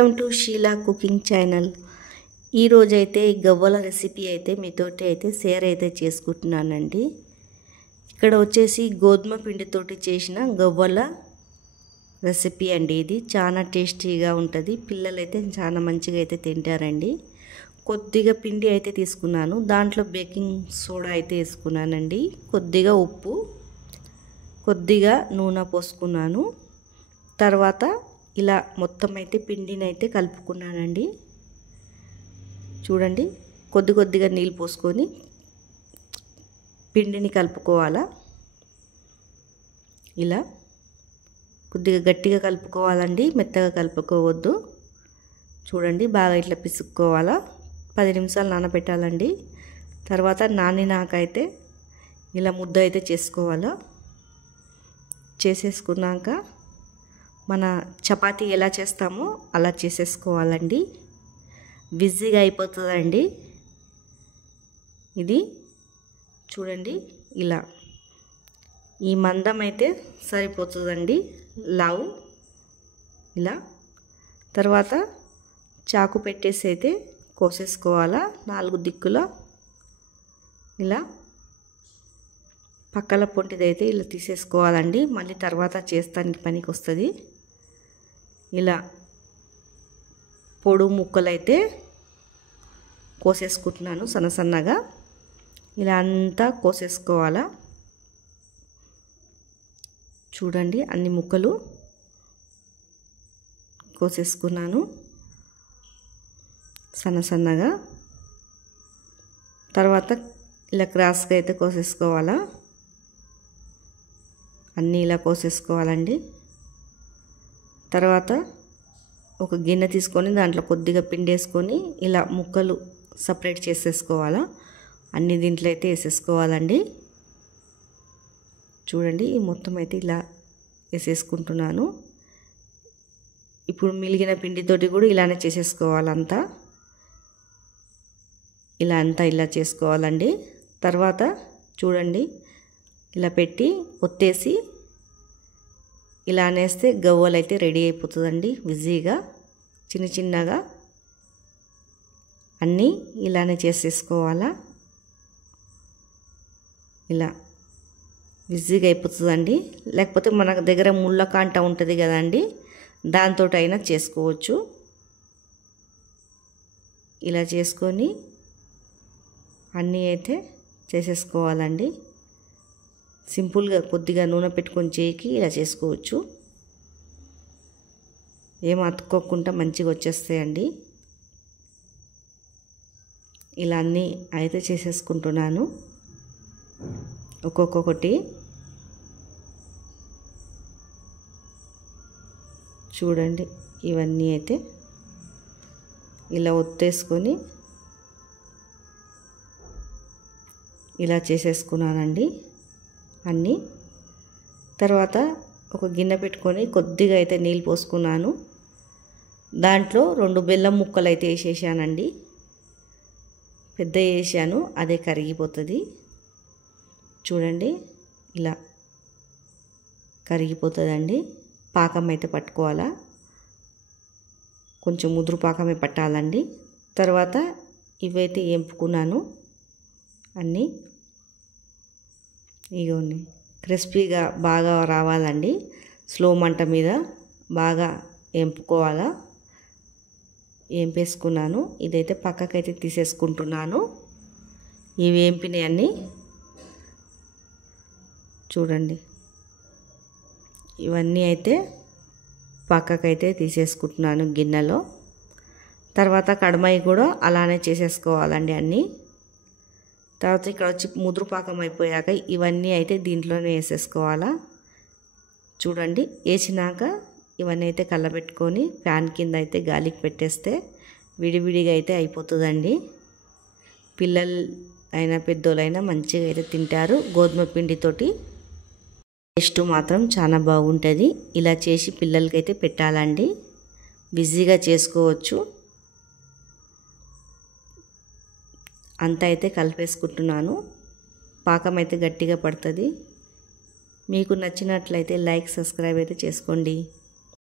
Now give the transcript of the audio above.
Welcome to Sheela cooking channel. ఈరోజైతే ఈ గవ్వల రెసిపీ అయితే మీతోటి అయితే షేర్ అయితే చేసుకుంటున్నానండి. ఇక్కడ వచ్చేసి గోధుమ పిండితోటి చేసిన గవ్వల రెసిపీ అండి. ఇది చాలా టేస్టీగా ఉంటుంది. పిల్లలైతే చాలా మంచిగా అయితే తింటారండి. కొద్దిగా పిండి అయితే తీసుకున్నాను, దాంట్లో బేకింగ్ సోడా అయితే వేసుకున్నానండి, కొద్దిగా ఉప్పు, కొద్దిగా నూనె పోసుకున్నాను. తర్వాత ఇలా మొత్తం అయితే పిండిని అయితే కలుపుకున్నానండి. చూడండి, కొద్ది కొద్దిగా నీళ్ళు పోసుకొని పిండిని కలుపుకోవాలా. ఇలా కొద్దిగా గట్టిగా కలుపుకోవాలండి, మెత్తగా కలుపుకోవద్దు. చూడండి, బాగా ఇట్లా పిసుక్కోవాలా. 10 నిమిషాలు నానబెట్టాలండి. తర్వాత నానినాకైతే ఇలా ముద్ద అయితే చేసుకోవాలా. చేసేసుకున్నాక మన చపాతీ ఎలా చేస్తామో అలా చేసేసుకోవాలండి. బిజీగా అయిపోతుందండి ఇది. చూడండి, ఇలా ఈ మందం అయితే సరిపోతుందండి, లావు. ఇలా తర్వాత చాకు పెట్టేసి అయితే కోసేసుకోవాలా 4 దిక్కుల. ఇలా పక్కల పొంటిదైతే ఇలా తీసేసుకోవాలండి, మళ్ళీ తర్వాత చేస్తానికి పనికి వస్తుంది. ఇలా పొడు ముక్కలైతే కోసేసుకుంటున్నాను సన్నగా. ఇలా అంతా కోసేసుకోవాలా. చూడండి, అన్ని ముక్కలు కోసేసుకున్నాను సన్నగా. తర్వాత ఇలా క్రాస్గా అయితే కోసేసుకోవాలా. అన్నీ ఇలా కోసేసుకోవాలండి. తర్వాత ఒక గిన్నె తీసుకొని దాంట్లో కొద్దిగా పిండి వేసుకొని ఇలా ముక్కలు సపరేట్ చేసేసుకోవాలా. అన్ని దీంట్లో అయితే వేసేసుకోవాలండి. చూడండి, ఈ మొత్తం అయితే ఇలా వేసేసుకుంటున్నాను. ఇప్పుడు మిగిలిన పిండితోటి కూడా ఇలానే చేసేసుకోవాలంతా. ఇలా అంతా ఇలా చేసుకోవాలండి. తర్వాత చూడండి, ఇలా పెట్టి ఒత్తేసి ఇలా అనేస్తే గవ్వలు అయితే రెడీ అయిపోతుందండి ఈజీగా. చిన్నగా అన్నీ ఇలానే చేసేసుకోవాలా. ఇలా ఈజీగా అయిపోతుందండి. లేకపోతే మన దగ్గర ముళ్ళ కాంట ఉంటుంది కదండి, దాంతో అయినా చేసుకోవచ్చు. ఇలా చేసుకొని అన్నీ అయితే చేసేసుకోవాలండి. సింపుల్గా కొద్దిగా నూనె పెట్టుకొని చేయికి ఇలా చేసుకోవచ్చు. ఏం అతుక్కోకుండా మంచిగా వచ్చేస్తాయండి. ఇలా అన్నీ అయితే చేసేసుకుంటున్నాను ఒక్కొక్కటి. చూడండి, ఇవన్నీ అయితే ఇలా ఒత్తేసుకొని ఇలా చేసేసుకున్నానండి అన్నీ. తర్వాత ఒక గిన్నె పెట్టుకొని కొద్దిగా అయితే నీళ్ళు పోసుకున్నాను. దాంట్లో 2 బెల్లం ముక్కలు అయితే వేసేసానండి. పెద్ద వేసాను, అదే కరిగిపోతుంది. చూడండి, ఇలా కరిగిపోతుందండి. పాకం అయితే పట్టుకోవాలా, కొంచెం ముదురు పాకమే పట్టాలండి. తర్వాత ఇవైతే ఏంపుకున్నాను అన్నీ. ఇగోండి, క్రిస్పీగా బాగా రావాలండి. స్లో మంట మీద బాగా ఏంపుకోవాలా. ఏంపేసుకున్నాను. ఇదైతే పక్కకైతే తీసేసుకుంటున్నాను. ఇవి ఏంపినవన్నీ చూడండి, ఇవన్నీ అయితే పక్కకైతే తీసేసుకుంటున్నాను గిన్నెలో. తర్వాత కడమాయి కూడా అలానే చేసేసుకోవాలండి అన్నీ. తర్వాత ఇక్కడ వచ్చి ముదురు పాకం అయిపోయాక ఇవన్నీ అయితే దీంట్లోనే వేసేసుకోవాలా. చూడండి, వేసినాక ఇవన్నీ అయితే కళ్ళబెట్టుకొని ఫ్యాన్ కింద అయితే గాలికి పెట్టేస్తే విడివిడిగా అయితే అయిపోతుందండి. పిల్లలు అయినా పెద్దోళ్ళైనా మంచిగా అయితే తింటారు గోధుమ పిండితోటి. టేస్ట్ మాత్రం చాలా బాగుంటుంది. ఇలా చేసి పిల్లలకైతే పెట్టాలండి. బిజీగా చేసుకోవచ్చు. అంతా అయితే కలిపేసుకుంటున్నాను. పాకం అయితే గట్టిగా పడుతుంది. మీకు నచ్చినట్లయితే లైక్, సబ్స్క్రైబ్ అయితే చేసుకోండి.